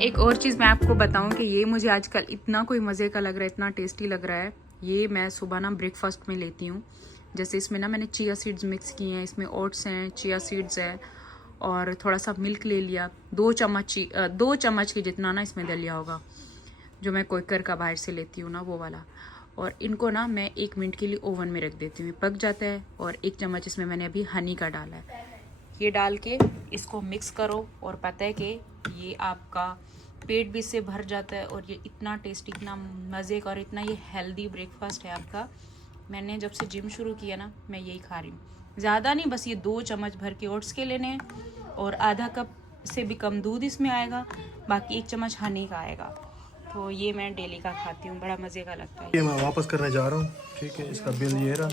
एक और चीज़ मैं आपको बताऊं कि ये मुझे आजकल इतना कोई मज़े का लग रहा है, इतना टेस्टी लग रहा है। ये मैं सुबह ना ब्रेकफास्ट में लेती हूँ। जैसे इसमें ना मैंने चिया सीड्स मिक्स किए हैं, इसमें ओट्स हैं, चिया सीड्स है और थोड़ा सा मिल्क ले लिया। 2 चम्मच के जितना ना इसमें दलिया होगा, जो मैं क्विकर का बाहर से लेती हूँ ना वो वाला। और इनको ना मैं 1 मिनट के लिए ओवन में रख देती हूँ, पक जाता है। और 1 चम्मच इसमें मैंने अभी हनी का डाला है। ये डाल के इसको मिक्स करो और पता है कि ये आपका पेट भी इससे भर जाता है। और ये इतना टेस्टी, इतना मज़े का और इतना ये हेल्दी ब्रेकफास्ट है आपका। मैंने जब से जिम शुरू किया ना मैं यही खा रही हूँ। ज़्यादा नहीं, बस ये 2 चम्मच भर के ओट्स के लेने हैं और आधा कप से भी कम दूध इसमें आएगा, बाकी 1 चम्मच हनी का आएगा। तो ये मैं डेली का खाती हूँ, बड़ा मज़े का लगता है। ये मैं वापस करने जा रहा हूँ, ठीक है। इसका बिल ये रहा।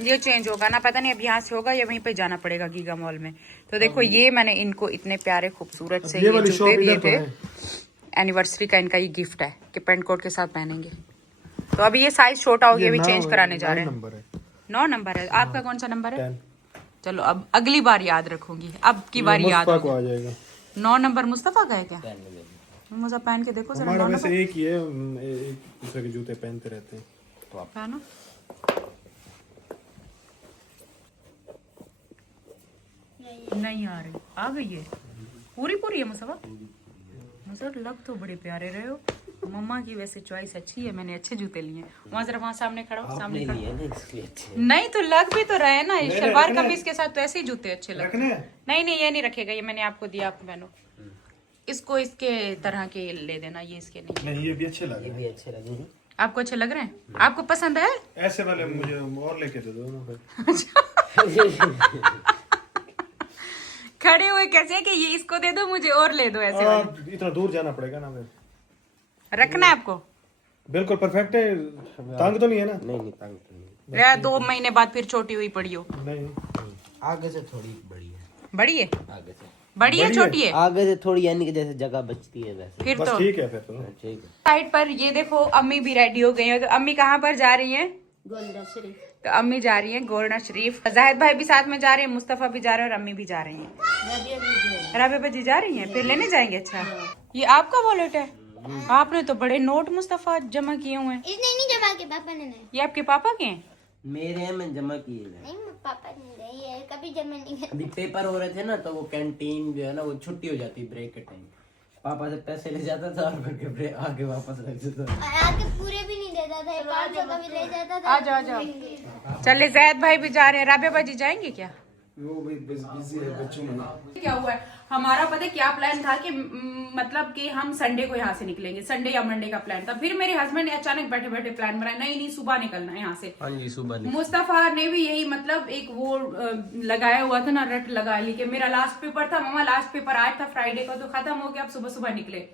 ये चेंज होगा ना, पता नहीं अब यहाँ से होगा या वहीं पे जाना पड़ेगा गीगा मॉल में। तो देखो ये मैंने इनको इतने प्यारे खूबसूरत से ये जूते दिए थे। एनिवर्सरी का इनका ये गिफ्ट है कि पेंट कोट के साथ पहनेंगे। तो अभी ये साइज छोटा हो गया, अभी चेंज कराने जा रहे हैं। 9 नंबर है। आपका कौन सा नंबर है? 10। चलो अब अगली बार याद रखूंगी, अब की बार याद आ जाएगा। 9 नंबर मुस्तफा का है क्या? मुझे पहन के देखो जरा। हमारा वैसे एक ही है, एक दूसरे के जूते पहनते रहते हैं तो आप पहनो। नहीं आ रही, आ गई है पूरी है मुस्तफा। मुझे लग तो बड़े प्यारे रहे हो। मम्मा की वैसे चॉइस अच्छी है, मैंने अच्छे जूते लिए। वहाँ जरा वहाँ सामने खड़ा हो, सामने खड़ा। नहीं तो लग भी तो रहे ना, शलवार कमीज के साथ तो ऐसे ही जूते अच्छे लगते हैं। नहीं ये नहीं रखेगा, ये मैंने आपको दिया, आप पहनो। इसको इसके तरह के ले देना, ये इसके नहीं। ये भी अच्छे लगे, आपको अच्छे लग रहे हैं? आपको पसंद है? ऐसे वाले मुझे और लेके दे दो ना। खड़े हुए कैसे कि ये इसको दे दो मुझे और ले दो ऐसे वाले? इतना दूर जाना पड़ेगा ना, फिर रखना है आपको। बिल्कुल परफेक्ट है। तंग तो नहीं है ना? नहीं तंग तो नहीं। 2 महीने बाद फिर छोटी हुई पड़ी हो? नहीं, आगे से थोड़ी बड़ी है। बड़ी है? आगे से बड़ी है छोटी है? आगे से थोड़ी, यानी कि जैसे जगह बचती है वैसे। फिर बस तो ठीक है फिर तो। ठीक है। साइड पर ये देखो अम्मी भी रेडी हो गई है। तो अम्मी कहाँ पर जा रही हैं? गोलदा शरीफ। तो अम्मी जा रही हैं गोलना शरीफ। जाहिद भाई भी साथ में जा रहे हैं, मुस्तफा भी जा रहे हैं और अम्मी भी जा रही हैं। राबिया जी जा रही हैं, फिर लेने जाएंगे। अच्छा, ये आपका वॉलेट है? आपने तो बड़े नोट मुस्तफा जमा किए हुए हैं। इसने नहीं जमा के, पापा ने नहीं। ये आपके पापा के हैं? मेरे हैं, मैं जमा किए हैं। नहीं पापा ने नहीं है, कभी जमा नहीं किया। अभी पेपर हो रहे थे ना, तो वो कैंटीन जो है ना वो छुट्टी हो जाती ब्रेक के टाइम। पापा से पैसे ले जाता था और फिर ब्रेक आके वापस रख देता था। आके पूरे भी नहीं देता था, 500 का भी ले जाता था। आ जाओ। चले जायद भाई भी जा रहे हैं। राबिया बाजी जाएंगे क्या? वो भाई बिजी है बच्चों में। क्या हुआ है हमारा, पता है क्या प्लान था कि मतलब कि हम संडे को यहाँ से निकलेंगे, संडे या मंडे का प्लान था। फिर मेरे हस्बैंड ने अचानक बैठे बैठे प्लान बनाया, नहीं सुबह निकलना है यहाँ से। हाँ जी, सुबह। मुस्तफा ने भी यही मतलब एक वो लगाया हुआ था ना, रट लगा ली कि मेरा लास्ट पेपर था मम्मा, लास्ट पेपर आज था फ्राइडे को, तो खत्म हो गया, अब सुबह सुबह निकले।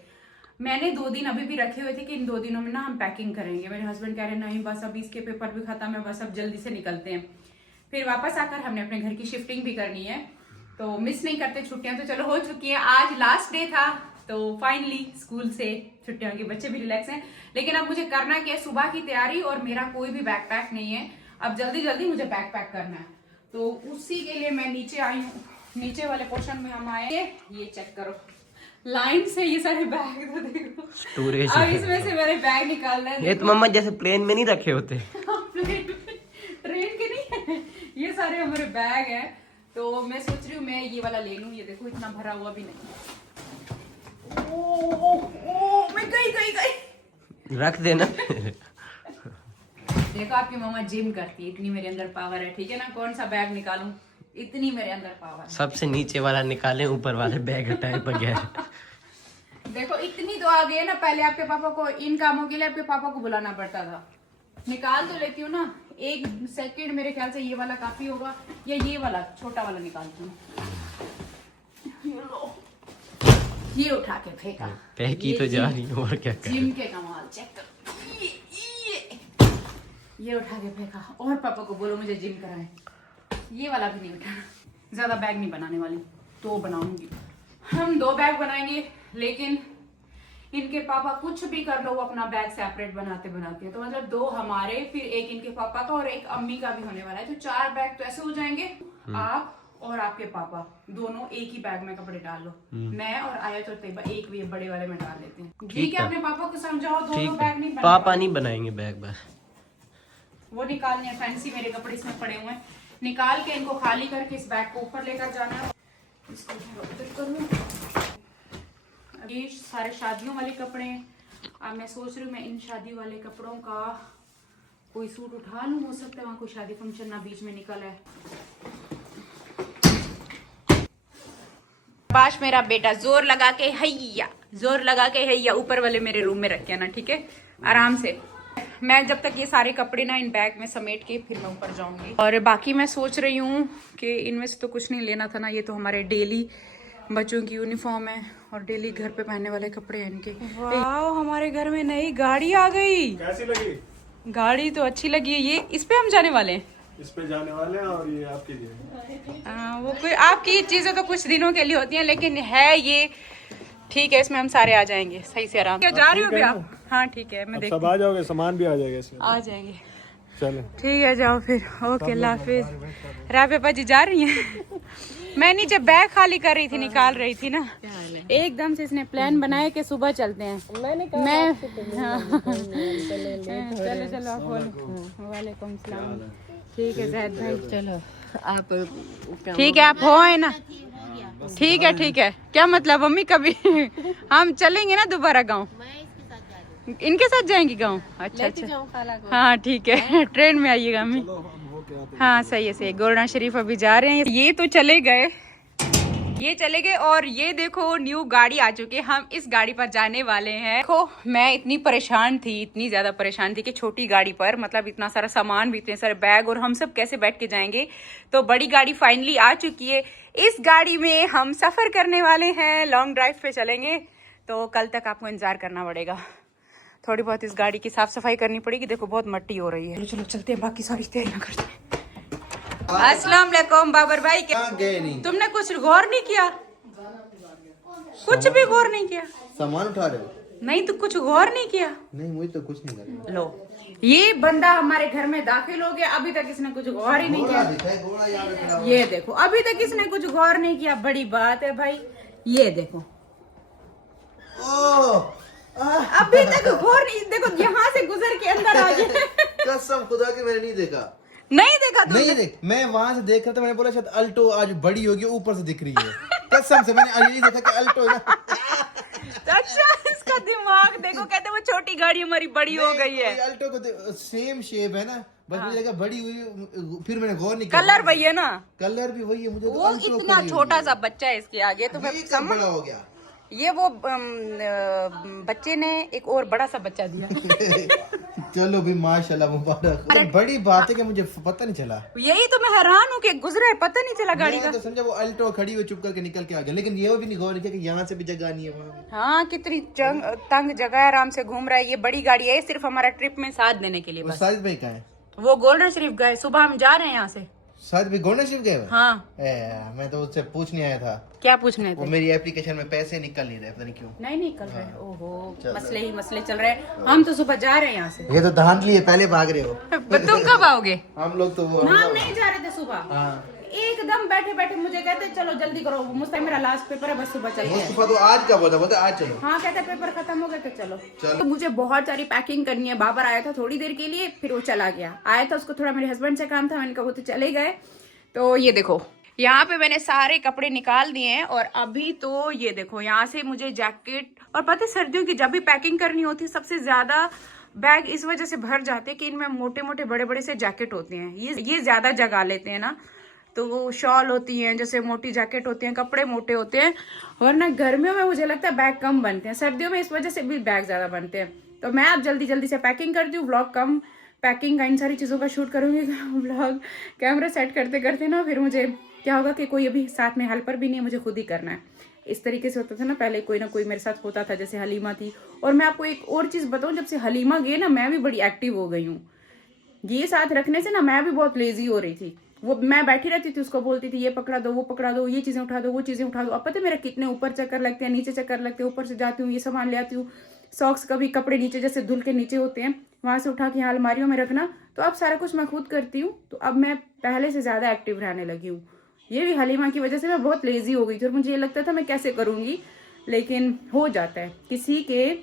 मैंने 2 दिन अभी भी रखे हुए थे कि इन 2 दिनों में ना हम पैकिंग करेंगे। मेरे हस्बैंड कह रहे नहीं बस अब इसके पेपर भी खत्म है, बस अब जल्दी से निकलते हैं। फिर वापस आकर हमने अपने घर की शिफ्टिंग भी करनी है, तो मिस नहीं करते छुट्टियां। तो चलो हो चुकी हैं, आज लास्ट डे था, तो फाइनली स्कूल से छुट्टियां होंगी, बच्चे भी रिलैक्स हैं। लेकिन अब मुझे करना क्या है, सुबह की तैयारी, और मेरा कोई भी बैग पैक नहीं है। अब जल्दी जल्दी मुझे बैग पैक करना है, तो उसी के लिए मैं नीचे आई हूँ। नीचे वाले पोर्शन में हम आए, ये चेक करो लाइन से ये सारे बैग, तो देखो स्टोरेज। अब इसमें से मेरे बैग निकालना है। ये तो मम्मा जैसे प्लेन में नहीं रखे होते। ट्रेन के नहीं है, ये सारे हमारे बैग हैं। तो मैं सोच रही हूँ मैं ये वाला ले लूँ। ये देखो इतना भरा हुआ भी नहीं। ओ, मैं गई रख देना। देखो आपकी मम्मा जिम करती है, इतनी मेरे अंदर पावर है, ठीक है ना। कौन सा बैग निकालूं, इतनी मेरे अंदर पावर है। सबसे नीचे वाला निकाले, ऊपर वाले बैग हटाए बगैर। देखो इतनी तो आ गई है ना। पहले आपके पापा को इन कामों के लिए आपके पापा को बुलाना पड़ता था। निकाल तो लेती हूँ ना, 1 सेकंड मेरे ख्याल से ये वाला काफी होगा, या ये वाला छोटा वाला निकालती हूँ। ये उठा के फेंका, फेंकी तो जा रही हूँ और क्या कर। जिम के कमाल चेक करो। ये उठा के फेंका, और पापा को बोलो मुझे जिम कराएं। ये वाला भी नहीं उठाना। ज्यादा बैग नहीं बनाने वाली, 2 बनाऊंगी। हम 2 बैग बनाएंगे, लेकिन इनके पापा कुछ भी कर लो वो अपना बैग सेपरेट बनाते हैं। तो मतलब 2 हमारे, फिर 1 इनके पापा का और 1 अम्मी का भी होने वाला है। तो 4 बैग तो ऐसे हो जाएंगे, आप और आपके पापा दोनों एक ही बैग में कपड़े डाल लो। मैं और आयत और तैयबा एक भी बड़े वाले में डाल लेते हैं। ठीक है, अपने पापा को समझाओ, दोनों बैग नहीं पापा नहीं बनाएंगे बैग बस। वो निकालने हैं, फैंसी मेरे कपड़े इसमें पड़े हुए हैं, निकाल के इनको खाली करके इस बैग को ऊपर लेकर जाना है। इसको उधर कर लूं। ये सारे शादियों वाले कपड़े हैं। अब मैं सोच रही हूँ मैं इन शादी वाले कपड़ों का कोई सूट उठा लूं, हो सकता है वहाँ कोई शादी फंक्शन ना बीच में निकल है। पास मेरा बेटा जोर लगा के हैया ऊपर वाले मेरे रूम में रखे ना, ठीक है, आराम से। मैं जब तक ये सारे कपड़े ना इन बैग में समेट के फिर मैं ऊपर जाऊंगी। और बाकी मैं सोच रही हूँ कि इनमें से तो कुछ नहीं लेना था ना, ये तो हमारे डेली बच्चों की यूनिफॉर्म है और डेली घर पे पहनने वाले कपड़े हैं इनके। वाह, हमारे घर में नई गाड़ी आ गई। कैसी लगी? गाड़ी तो अच्छी लगी है। ये इस पे हम जाने वाले हैं, इस पे जाने वाले हैं और ये आपके लिए। वो कोई आपकी चीजें तो कुछ दिनों के लिए होती हैं, लेकिन है ये ठीक है, इसमें हम सारे आ जाएंगे सही से आराम। क्या जा रही हो भी आप? हाँ ठीक है, मैं सब आ जाओगे, सामान भी आ जाएगा इसमें। आ जाएंगे, चलो ठीक है, जाओ फिर। ओके, अल्लाह हाफिज। राफे जी जा रही हैं। मैं नीचे बैग खाली कर रही थी, निकाल रही थी ना, एकदम से इसने प्लान बनाया कि सुबह चलते हैं। मैं चलो चलो आप बोलो। वालेकुम सलाम। ठीक है जैद भाई, चलो आप ठीक है, आप हो है ना? ठीक है। क्या मतलब मम्मी कभी हम चलेंगे ना दोबारा गांव? इनके साथ जाएंगी गांव? अच्छा। हाँ ठीक है, ट्रेन में आइएगा मम्मी। हाँ सही है। गोरना शरीफ अभी जा रहे हैं। ये तो चले गए और ये देखो न्यू गाड़ी आ चुकी है। हम इस गाड़ी पर जाने वाले हैं। देखो मैं इतनी ज्यादा परेशान थी कि छोटी गाड़ी पर मतलब इतना सारा सामान भी, इतने सारे बैग, और हम सब कैसे बैठ के जाएंगे। तो बड़ी गाड़ी फाइनली आ चुकी है। इस गाड़ी में हम सफर करने वाले हैं, लॉन्ग ड्राइव पे चलेंगे। तो कल तक आपको इंतजार करना पड़ेगा। थोड़ी बहुत इस गाड़ी की साफ सफाई करनी पड़ेगी। देखो बहुत मट्टी हो रही है। चलो चलते हैं, बाकी सारी तैयारियां करते हैं। अस्सलाम वालेकुम बाबर भाई। तुमने कुछ गौर नहीं किया? कुछ भी गौर नहीं किया? सामान उठा रहे हो? नहीं तो कुछ गौर नहीं किया? नहीं, मुझे तो कुछ नहीं लगा। लो, ये बंदा हमारे घर में दाखिल हो गया, अभी तक इसने कुछ गौर ही नहीं किया। ये देखो, अभी तक इसने कुछ गौर नहीं किया। बड़ी बात है भाई, ये देखो अभी तक गौर नहीं। देखो यहाँ से गुजर के अंदर आ गया। कसम खुदा की मैंने नहीं देखा। नहीं देख, मैं वहां से देख रहा था, मैंने बोला शायद अल्टो आज बड़ी होगी, ऊपर से दिख रही है। कसम से मैंने यही देखा कि अल्टो है ना। अच्छा, इसका दिमाग देखो, कहते वो छोटी गाड़ी हमारी बड़ी हो गई है। अल्टो को सेम शेप है ना, बस मुझे लगा बड़ी हुई, फिर मैंने गौर नहीं किया। कलर वही है ना, कलर भी वही है। मुझे वो इतना छोटा सा बच्चा है इसके आगे, तो फिर बड़ा हो गया। ये वो बच्चे ने एक और बड़ा सा बच्चा दिया। चलो भी माशाल्लाह, मुबारक। बड़ी बात है कि मुझे पता नहीं चला। यही तो मैं हैरान हूँ कि गुजरा है, पता नहीं चला गाड़ी का। तो समझा वो अल्टो खड़ी हुई चुप करके निकल के आ गया, लेकिन ये भी नहीं गौर किया कि यहाँ से भी जगह नहीं है वहाँ। हाँ, कितनी तंग जगह है, आराम से घूम रहा है। ये बड़ी गाड़ी है, सिर्फ हमारा ट्रिप में साथ देने के लिए बस। साजिद भाई कहाँ है? वो गोल्डन शरीफ गए, सुबह हम जा रहे हैं यहाँ से। साजिद भाई गोल्डन शरीफ गए? हाँ, मैं तो उससे पूछने आया था। क्या पूछने वो थे? मेरी एप्लीकेशन में पैसे निकल नहीं रहे, पता नहीं क्यों। नहीं निकल रहे। ओहो, मसले चल रहे हैं। हम तो सुबह जा रहे हैं यहाँ से। ये तो धांधली है, पहले भाग रहे हो। तुम कब आओगे? हम लोग तो वो हम नहीं जा रहे थे सुबह। हाँ। एकदम बैठे बैठे मुझे कहते चलो जल्दी करो, मुझसे मेरा लास्ट पेपर है, बस सुबह चलते हैं। मुस्तफा तो आज का बोला आज चलो। हाँ, कहते पेपर खत्म हो गया तो चलो। तो मुझे बहुत सारी पैकिंग करनी है। बाबर आया था थोड़ी देर के लिए, फिर वो चला गया। आया था, उसको थोड़ा मेरे हस्बैंड से काम था, मैंने कहा वो तो चले गए। तो ये देखो, यहाँ पे मैंने सारे कपड़े निकाल दिए हैं। और अभी तो ये देखो, यहाँ से मुझे जैकेट, और पता है सर्दियों की जब भी पैकिंग करनी होती है, सबसे ज्यादा बैग इस वजह से भर जाते हैं कि इनमें मोटे मोटे बड़े बड़े से जैकेट होते हैं। ये ज्यादा जगह लेते हैं ना, तो वो शॉल होती हैं, जैसे मोटी जैकेट होती हैं, कपड़े मोटे होते हैं। वरना गर्मियों में मुझे लगता है बैग कम बनते हैं, सर्दियों में इस वजह से भी बैग ज्यादा बनते हैं। तो मैं अब जल्दी जल्दी से पैकिंग करती हूँ। व्लॉग कम पैकिंग का, इन सारी चीज़ों का शूट करूँगी। व्लॉग कैमरा सेट करते करते ना फिर मुझे क्या होगा कि कोई अभी साथ में हेल्पर भी नहीं है, मुझे खुद ही करना है। इस तरीके से होता था ना पहले, कोई ना कोई मेरे साथ होता था, जैसे हलीमा थी। और मैं आपको एक और चीज़ बताऊँ, जब से हलीमा गई ना, मैं भी बड़ी एक्टिव हो गई हूँ। ये साथ रखने से ना मैं भी बहुत लेजी हो रही थी। वो मैं बैठी रहती थी, उसको बोलती थी ये पकड़ा दो, वो पकड़ा दो, ये चीज़ें उठा दो, वो चीज़ें उठा दो। अब पता है मेरा कितने ऊपर चक्कर लगते हैं, नीचे चक्कर लगते हैं। ऊपर से जाती हूँ, ये सामान ले आती हूँ, सॉक्स, कभी कपड़े नीचे जैसे धुल के नीचे होते हैं, वहाँ से उठा के यहाँ अलमारियों में रखना। तो अब सारा कुछ मैं खुद करती हूँ। तो अब मैं पहले से ज़्यादा एक्टिव रहने लगी हूँ। ये भी हलीमा की वजह से मैं बहुत लेजी हो गई थी और मुझे ये लगता था मैं कैसे करूंगी, लेकिन हो जाता है। किसी के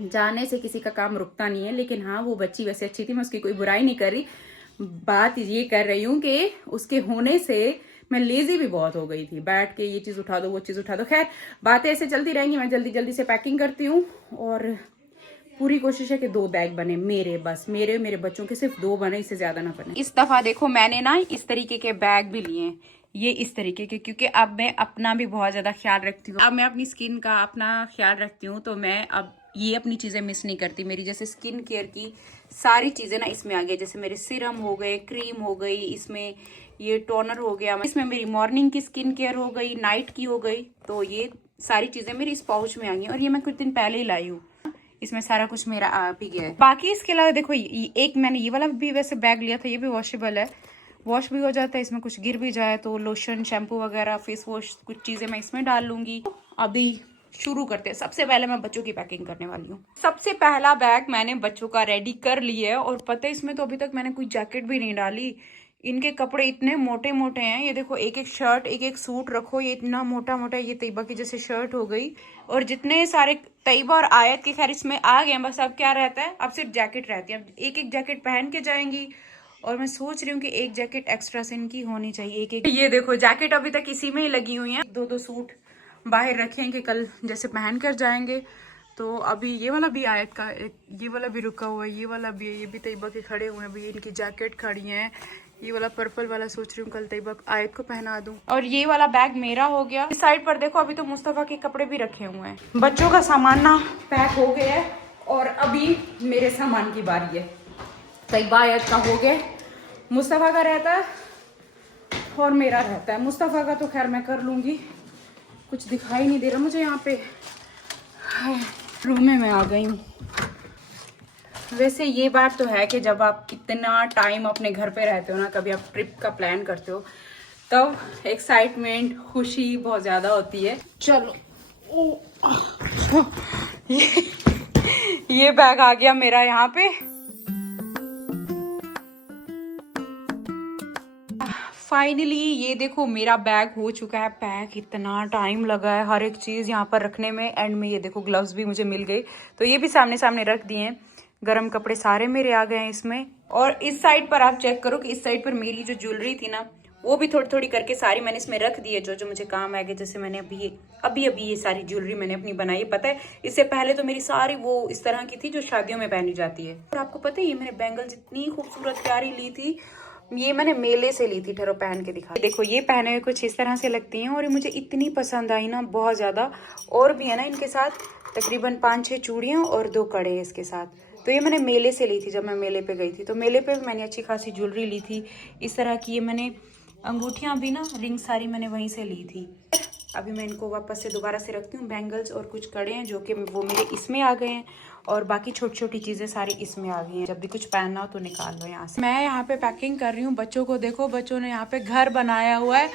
जाने से किसी का काम रुकता नहीं है। लेकिन हाँ, वो बच्ची वैसे अच्छी थी, मैं उसकी कोई बुराई नहीं कर रही। बात ये कर रही हूँ कि उसके होने से मैं लेजी भी बहुत हो गई थी, बैठ के ये चीज़ उठा दो वो चीज़ उठा दो। खैर बातें ऐसे चलती रहेंगी, मैं जल्दी जल्दी से पैकिंग करती हूँ और पूरी कोशिश है कि 2 बैग बने मेरे, बस मेरे बच्चों के सिर्फ 2 बने, इससे ज्यादा ना बने। इस दफा देखो मैंने ना इस तरीके के बैग भी लिए हैं, ये इस तरीके के, क्योंकि अब मैं अपना भी बहुत ज्यादा ख्याल रखती हूँ। अब मैं अपनी स्किन का अपना ख्याल रखती हूँ, तो मैं अब ये अपनी चीजें मिस नहीं करती। मेरी जैसे स्किन केयर की सारी चीजें ना इसमें आ गई, जैसे मेरे सीरम हो गए, क्रीम हो गई, इसमें ये टोनर हो गया, इसमें मेरी मॉर्निंग की स्किन केयर हो गई, नाइट की हो गई, तो ये सारी चीजें मेरी इस पाउच में आ गई। और ये मैं कुछ दिन पहले ही लाई हूँ, इसमें सारा कुछ मेरा आ भी गया है। बाकी इसके अलावा देखो एक मैंने ये वाला भी वैसे बैग लिया था, ये भी वॉशेबल है, वॉश भी हो जाता है, इसमें कुछ गिर भी जाए तो लोशन, शैम्पू वगैरह, फेस वॉश, कुछ चीजें मैं इसमें डाल लूंगी। अभी शुरू करते हैं। सबसे पहले मैं बच्चों की पैकिंग करने वाली हूँ। सबसे पहला बैग मैंने बच्चों का रेडी कर लिया है और पता है इसमें तो अभी तक मैंने कोई जैकेट भी नहीं डाली। इनके कपड़े इतने मोटे मोटे हैं, ये देखो एक एक शर्ट एक एक सूट रखो, ये इतना मोटा मोटा, ये तैयबा की जैसे शर्ट हो गई, और जितने सारे तैयबा और आयत के खैर इसमें आ गए हैं। बस अब क्या रहता है, अब सिर्फ जैकेट रहती है, अब एक एक जैकेट पहन के जाएंगी। और मैं सोच रही हूँ कि एक जैकेट एक्स्ट्रा से इनकी होनी चाहिए, एक एक। ये देखो जैकेट अभी तक इसी में ही लगी हुई है, 2-2 सूट बाहर रखे हैं कि कल जैसे पहन कर जाएंगे। तो अभी ये वाला भी आयत का, ये वाला भी रुका हुआ है, ये वाला भी है, ये भी तैयबा के खड़े हुए हैं, अभी इनकी जैकेट खड़ी है। ये वाला पर्पल वाला सोच रही हूँ कल तैयबा आयत को पहना दूं। और ये वाला बैग मेरा हो गया। इस साइड पर देखो अभी तो मुस्तफा के कपड़े भी रखे हुए हैं। बच्चों का सामान ना पैक हो गया है और अभी मेरे सामान की बारी है। तैयबा आयत का हो गया, मुस्तफा का रहता है और मेरा रहता है। मुस्तफा का तो खैर मैं कर लूंगी, कुछ दिखाई नहीं दे रहा मुझे यहाँ पे। रूम में मैं आ गई हूँ। वैसे ये बात तो है कि जब आप इतना टाइम अपने घर पे रहते हो ना, कभी आप ट्रिप का प्लान करते हो, तब एक्साइटमेंट, खुशी बहुत ज़्यादा होती है। चलो ये बैग आ गया मेरा यहाँ पे। फाइनली ये देखो मेरा बैग हो चुका है पैक। इतना टाइम लगा है हर एक चीज़ यहाँ पर रखने में। एंड में ये देखो ग्लव्स भी मुझे मिल गए, तो ये भी सामने सामने रख दिए हैं। गरम कपड़े सारे मेरे आ गए हैं इसमें। और इस साइड पर आप चेक करो कि इस साइड पर मेरी जो ज्वेलरी थी ना, वो भी थोड़ी थोड़ी करके सारी मैंने इसमें रख दी है, जो जो मुझे काम आएगा। जैसे मैंने अभी ये सारी ज्वेलरी मैंने अपनी बनाई है। पता है इससे पहले तो मेरी सारी वो इस तरह की थी जो शादियों में पहनी जाती है। और आपको पता है ये मैंने बैंगल्स इतनी खूबसूरत प्यारी ली थी, ये मैंने मेले से ली थी। ठहरो पहन के दिखा, देखो ये पहने हुए कुछ इस तरह से लगती हैं और ये मुझे इतनी पसंद आई ना, बहुत ज़्यादा। और भी है ना इनके साथ तकरीबन 5-6 चूड़ियाँ और 2 कड़े हैं इसके साथ। तो ये मैंने मेले से ली थी, जब मैं मेले पे गई थी। तो मेले पे मैंने अच्छी खासी ज्वेलरी ली थी इस तरह की। ये मैंने अंगूठियाँ भी ना, रिंग सारी मैंने वहीं से ली थी। अभी मैं इनको वापस से दोबारा से रखती हूँ। बैंगल्स और कुछ कड़े हैं जो कि वो मेरे इसमें आ गए हैं, और बाकी छोटी छोटी चीज़ें सारी इसमें आ गई हैं। जब भी कुछ पहनना हो तो निकाल लो यहाँ से। मैं यहाँ पे पैकिंग कर रही हूँ। बच्चों को देखो, बच्चों ने यहाँ पे घर बनाया हुआ है।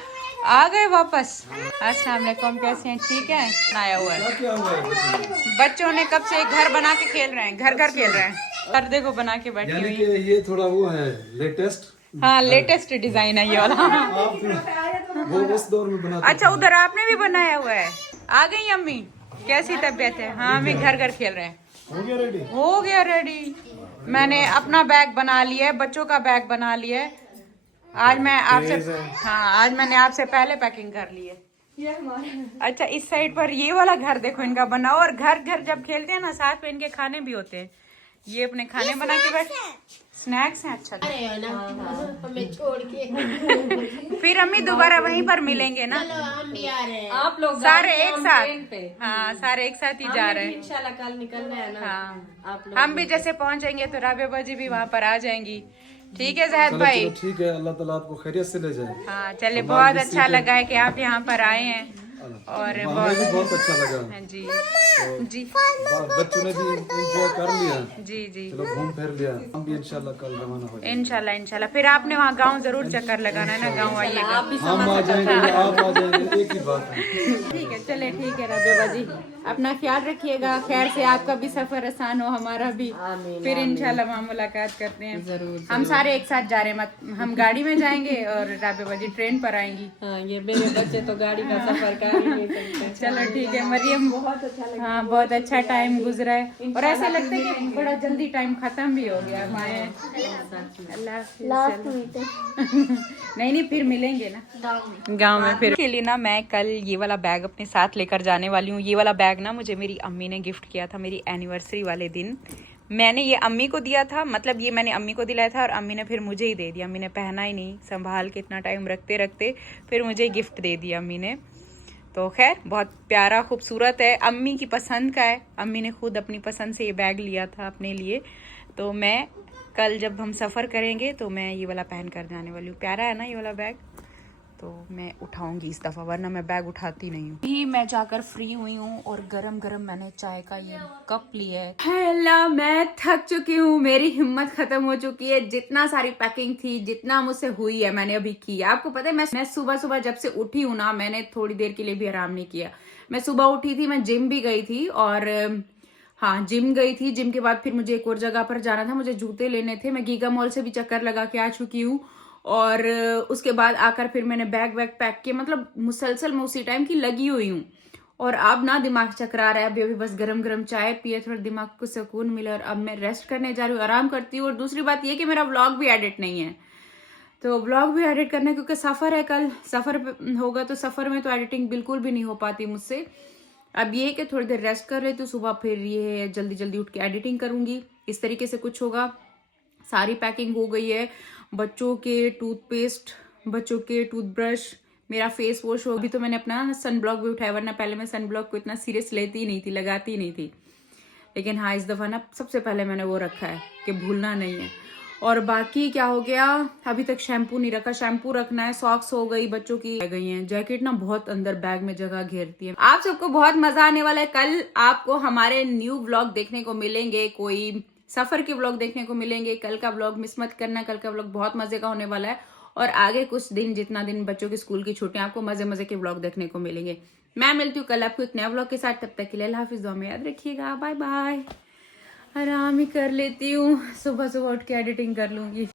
आ गए वापस। अस्सलाम वालेकुम, कैसे हैं? ठीक है। बनाया हुआ है बच्चों ने, कब से घर बना के खेल रहे हैं, घर खेल रहे हैं। और देखो बना के बैठी हुई है। ये थोड़ा वो है लेटेस्ट। हाँ लेटेस्ट डिजाइन है ये वाला। वो उस दौर में बना। अच्छा उधर आपने भी बनाया हुआ है। आ गई अम्मी, कैसी तबीयत है? हाँ अम्मी घर खेल रहे हैं। हो गया रेडी। मैंने अपना बैग बना लिया है, बच्चों का बैग बना लिया है। आज मैं आपसे, हाँ आज मैंने आपसे पहले पैकिंग कर ली है। अच्छा इस साइड पर ये वाला घर देखो इनका बना। और घर जब खेलते हैं ना, साथ में इनके खाने भी होते हैं। ये अपने खाने बना के बैठ, स्नैक्स हैं। अच्छा हमें छोड़ के फिर अम्मी दोबारा वहीं पर मिलेंगे ना। हम भी आ रहे हैं। आप लोग सारे एक साथ, हाँ सारे एक साथ ही जा रहे हैं इंशाल्लाह। कल निकलना है ना। हाँ आप लोग हम भी जैसे पहुंचेंगे तो राबिया बाजी भी वहाँ पर आ जाएंगी। ठीक है जहद भाई। ठीक है, अल्लाह ताला आपको खैरियत से ले जाए। हाँ चलिए, बहुत अच्छा लगा है कि आप यहाँ पर आए हैं। और बहुत अच्छा लगा। हाँ जी जी बच्चों ने भी एंजॉय कर लिया, जी जी चलो घूम फिर लिया, हम भी इंशाल्लाह कल रवाना हो जाएंगे। इंशाल्लाह इंशाल्लाह। फिर आपने वहाँ गांव जरूर चक्कर लगाना है ना, गांव आइएगा। हम आ जाएंगे, आप आ जाएंगे, एक ही बात है। ठीक है, चले ठीक है राबिया जी, अपना ख्याल रखिएगा, खैर से आपका भी सफर आसान हो, हमारा भी। फिर इंशाल्लाह वहाँ मुलाकात करते हैं। जरूर हम सारे एक साथ जा रहे हैं, हम गाड़ी में जाएंगे और राबिया जी ट्रेन पर आएंगी। हाँ, ये मेरे बच्चे तो गाड़ी का सफर कर ही नहीं सकते। चलो ठीक है मरियम, बहुत अच्छा लगा। हाँ बहुत अच्छा टाइम गुजरा है और ऐसा लगता है कि बड़ा जल्दी टाइम खत्म भी हो गया हमारे। अल्लाह नहीं नहीं फिर मिलेंगे ना गांव में फिर। के लिए ना मैं कल ये वाला बैग अपने साथ लेकर जाने वाली हूँ। ये वाला बैग ना मुझे मेरी अम्मी ने गिफ्ट किया था मेरी एनिवर्सरी वाले दिन। मैंने ये अम्मी को दिया था, मतलब ये मैंने अम्मी को दिलाया था और अम्मी ने फिर मुझे ही दे दिया। अम्मी ने पहना ही नहीं, संभाल के इतना टाइम रखते रखते फिर मुझे गिफ्ट दे दिया अम्मी ने। तो खैर बहुत प्यारा खूबसूरत है, अम्मी की पसंद का है। अम्मी ने खुद अपनी पसंद से ये बैग लिया था अपने लिए। तो मैं कल जब हम सफ़र करेंगे तो मैं ये वाला पहन कर जाने वाली हूँ। प्यारा है ना ये वाला बैग, तो मैं उठाऊंगी इस दफ़ा, वरना मैं बैग उठाती नहीं हूँ। ही मैं जाकर फ्री हुई हूँ और गरम गरम मैंने चाय का ये कप लिया है। हेला मैं थक चुकी हूँ, मेरी हिम्मत खत्म हो चुकी है। जितना सारी पैकिंग थी, जितना मुझसे हुई है मैंने अभी की। आपको पता है मैं सुबह सुबह जब से उठी हूँ ना, मैंने थोड़ी देर के लिए भी आराम नहीं किया। मैं सुबह उठी थी, मैं जिम भी गई थी और हाँ जिम गई थी। जिम के बाद फिर मुझे एक और जगह पर जाना था, मुझे जूते लेने थे। मैं गीगा मॉल से भी चक्कर लगा के आ चुकी हूँ और उसके बाद आकर फिर मैंने बैग वैग पैक किया। मतलब मुसलसल मैं उसी टाइम की लगी हुई हूँ और अब ना दिमाग चकरा रहा है। अभी बस गरम गरम चाय पिए, थोड़ा दिमाग को सुकून मिला और अब मैं रेस्ट करने जा रही हूँ, आराम करती हूँ। और दूसरी बात ये कि मेरा व्लॉग भी एडिट नहीं है, तो व्लॉग भी एडिट करना है क्योंकि सफ़र है, कल सफ़र होगा तो सफ़र में तो एडिटिंग बिल्कुल भी नहीं हो पाती मुझसे। अब ये है कि थोड़ी देर रेस्ट कर रहे तो सुबह फिर ये जल्दी जल्दी उठ के एडिटिंग करूँगी। इस तरीके से कुछ होगा। सारी पैकिंग हो गई है, बच्चों के टूथपेस्ट, बच्चों के टूथब्रश, मेरा फेस वॉश हो। अभी तो मैंने अपना सन ब्लॉक भी उठाया, वरना पहले मैं सन ब्लॉक को इतना सीरियस लेती ही नहीं थी, लगाती ही नहीं थी। लेकिन हाँ इस दफ़ा ना सबसे पहले मैंने वो रखा है कि भूलना नहीं है। और बाकी क्या हो गया, अभी तक शैम्पू नहीं रखा, शैम्पू रखना है। सॉक्स हो गई, बच्चों की रह गई हैं। जैकेट ना बहुत अंदर बैग में जगह घेरती है। आप सबको बहुत मजा आने वाला है। कल आपको हमारे न्यू व्लॉग देखने को मिलेंगे, कोई सफर के व्लॉग देखने को मिलेंगे। कल का व्लॉग मिस मत करना, कल का व्लॉग बहुत मजे का होने वाला है। और आगे कुछ दिन, जितना दिन बच्चों के स्कूल की छुट्टियां, आपको मजे मजे के व्लॉग देखने को मिलेंगे। मैं मिलती हूँ कल आपको एक नया व्लॉग के साथ। तब तक के लिए अल्लाह हाफिज़, दुआ में याद रखिएगा। Bye bye. आराम ही कर लेती हूँ, सुबह सुबह उठ के एडिटिंग कर लूंगी।